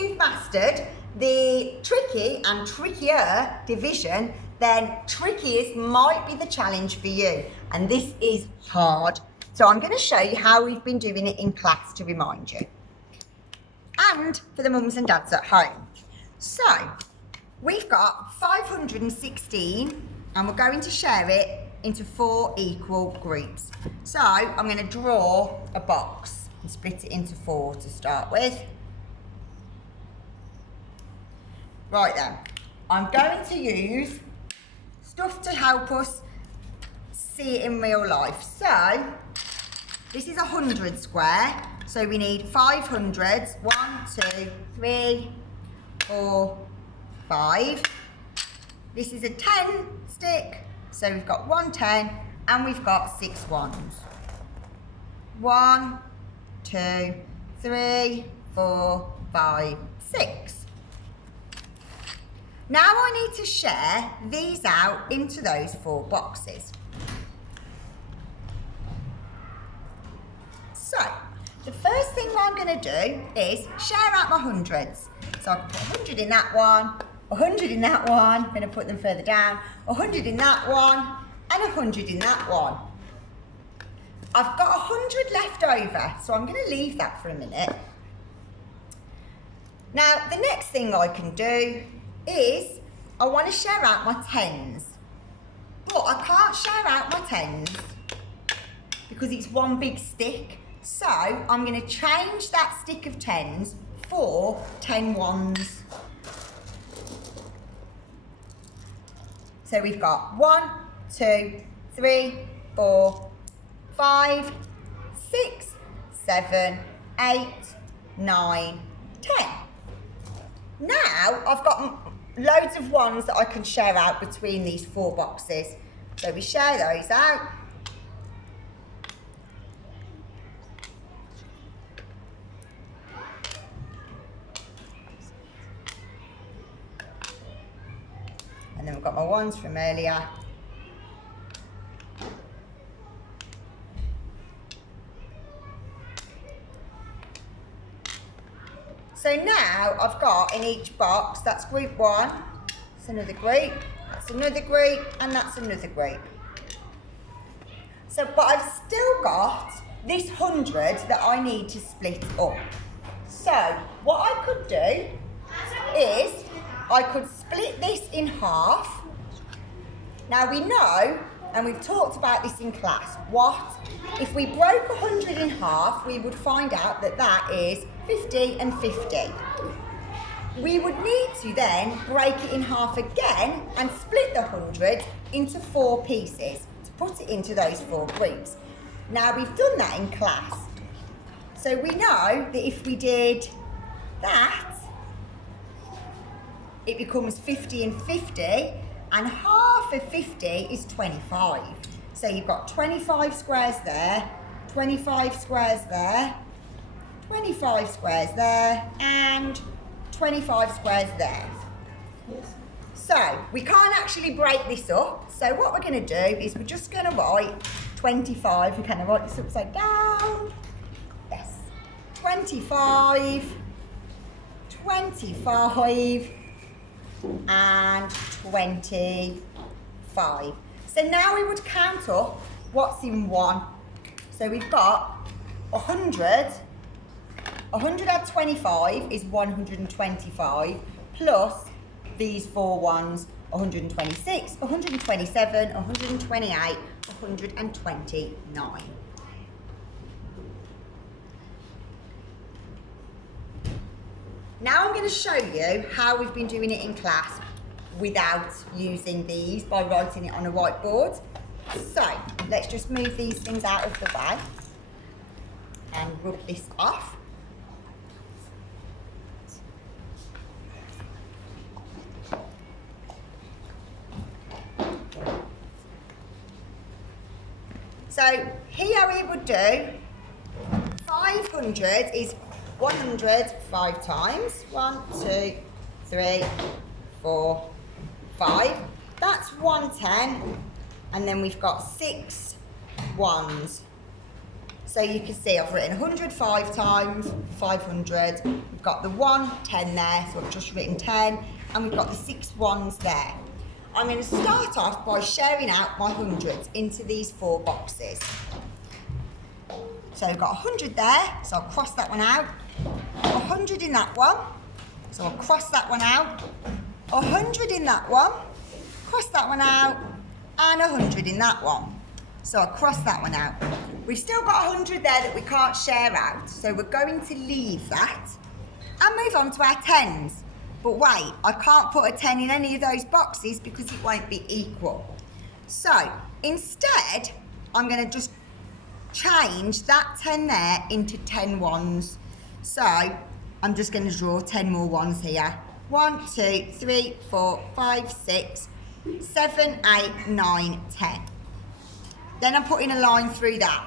you've mastered the tricky and trickier division, then trickiest might be the challenge for you. And this is hard. So I'm going to show you how we've been doing it in class to remind you. And for the mums and dads at home. So we've got 516 and we're going to share it into 4 equal groups. So I'm going to draw a box and split it into 4 to start with. Right then, I'm going to use stuff to help us see it in real life. So this is 100 square, so we need 500s. 1, 2, 3, 4, 5. This is a 10 stick, so we've got 1 10 and we've got 6 ones. 1, 2, 3, 4, 5, 6. Now I need to share these out into those 4 boxes. So, the first thing I'm going to do is share out my hundreds. So I can put 100 in that one, 100 in that one, I'm going to put them further down, 100 in that one, and 100 in that one. I've got 100 left over, so I'm going to leave that for a minute. Now, the next thing I can do is I want to share out my 10s. But I can't share out my 10s because it's one big stick. So I'm going to change that stick of 10s for 10 ones. So we've got 1, 2, 3, 4, 5, 6, 7, 8, 9, 10. Now I've got loads of ones that I can share out between these 4 boxes. So we share those out. And then we've got my ones from earlier. So now I've got in each box, that's group 1, that's another group, that's another group, and that's another group. So, but I've still got this 100 that I need to split up. So what I could do is I could split this in half. Now we know, and we've talked about this in class, what if we broke 100 in half, we would find out that that is 50 and 50. We would need to then break it in half again and split the 100 into 4 pieces to put it into those 4 groups. Now we've done that in class. So we know that if we did that, it becomes 50 and 50, and half of 50 is 25. So you've got 25 squares there, 25 squares there, 25 squares there, and 25 squares there. So we can't actually break this up. So what we're going to do is we're just going to write 25. We're going to write this upside down. Yes. 25, 25, and 25. So now we would count up what's in 1. So we've got 100. 100 add 25 is 125, plus these 4 ones, 126, 127, 128, 129. Now I'm going to show you how we've been doing it in class without using these by writing it on a whiteboard. So let's just move these things out of the way and rub this off. So here we would do 500 is 100 5 times. 1, 2, 3, 4, 5. That's 110. And then we've got 6 ones. So you can see I've written 105 times 500. We've got the 1, 10 there, so I've just written 10, and we've got the 6 ones there. I'm going to start off by sharing out my hundreds into these 4 boxes. So I've got 100 there, so I'll cross that one out. 100 in that one, so I'll cross that one out. 100 in that one, cross that one out, and 100 in that one. So I'll cross that one out. We've still got 100 there that we can't share out, so we're going to leave that and move on to our 10s. But wait, I can't put a 10 in any of those boxes because it won't be equal. So instead, I'm going to just change that 10 there into 10 ones. So I'm just going to draw 10 more ones here. 1, 2, 3, 4, 5, 6, 7, 8, 9, 10. Then I'm putting a line through that.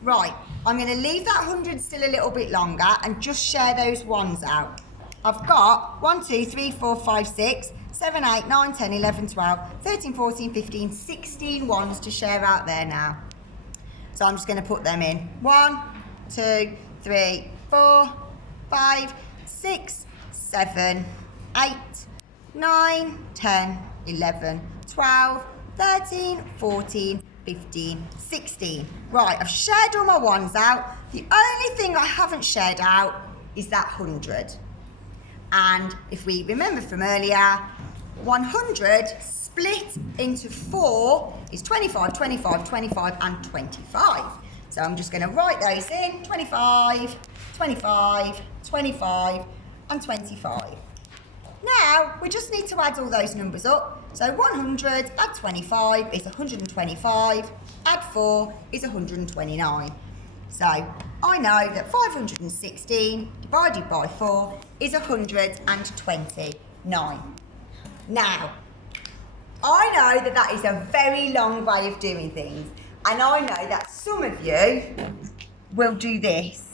Right, I'm going to leave that 100 still a little bit longer and just share those ones out. I've got 1, 2, 3, 4, 5, 6, 7, 8, 9, 10, 11, 12, 13, 14, 15, 16 ones to share out there now. So I'm just going to put them in. 1, 2, 3, 4, 5, 6, 7, 8, 9, 10, 11, 12, 13, 14, 15, 16. Right, I've shared all my ones out. The only thing I haven't shared out is that 100. And if we remember from earlier, 100 split into 4 is 25, 25, 25 and 25. So I'm just going to write those in, 25, 25, 25 and 25. Now, we just need to add all those numbers up. So 100 add 25 is 125, add 4 is 129. So I know that 516 divided by 4 is 129. Now, I know that that is a very long way of doing things, and I know that some of you will do this.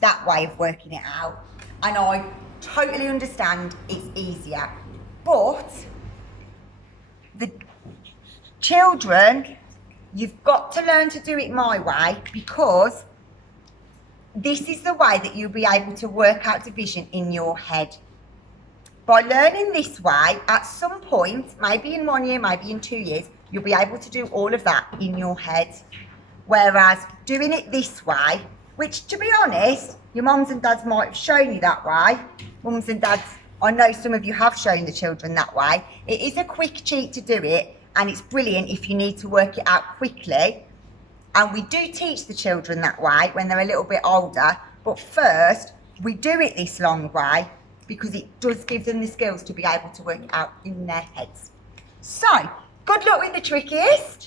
That way of working it out, and I totally understand it's easier, but the children, you've got to learn to do it my way, because this is the way that you'll be able to work out division in your head. By learning this way, at some point, maybe in 1 year, maybe in 2 years, you'll be able to do all of that in your head. Whereas doing it this way, which, to be honest, your mums and dads might have shown you that way. Mums and dads, I know some of you have shown the children that way. It is a quick cheat to do it, and it's brilliant if you need to work it out quickly. And we do teach the children that way when they're a little bit older. But first, we do it this long way because it does give them the skills to be able to work it out in their heads. So, good luck with the trickiest.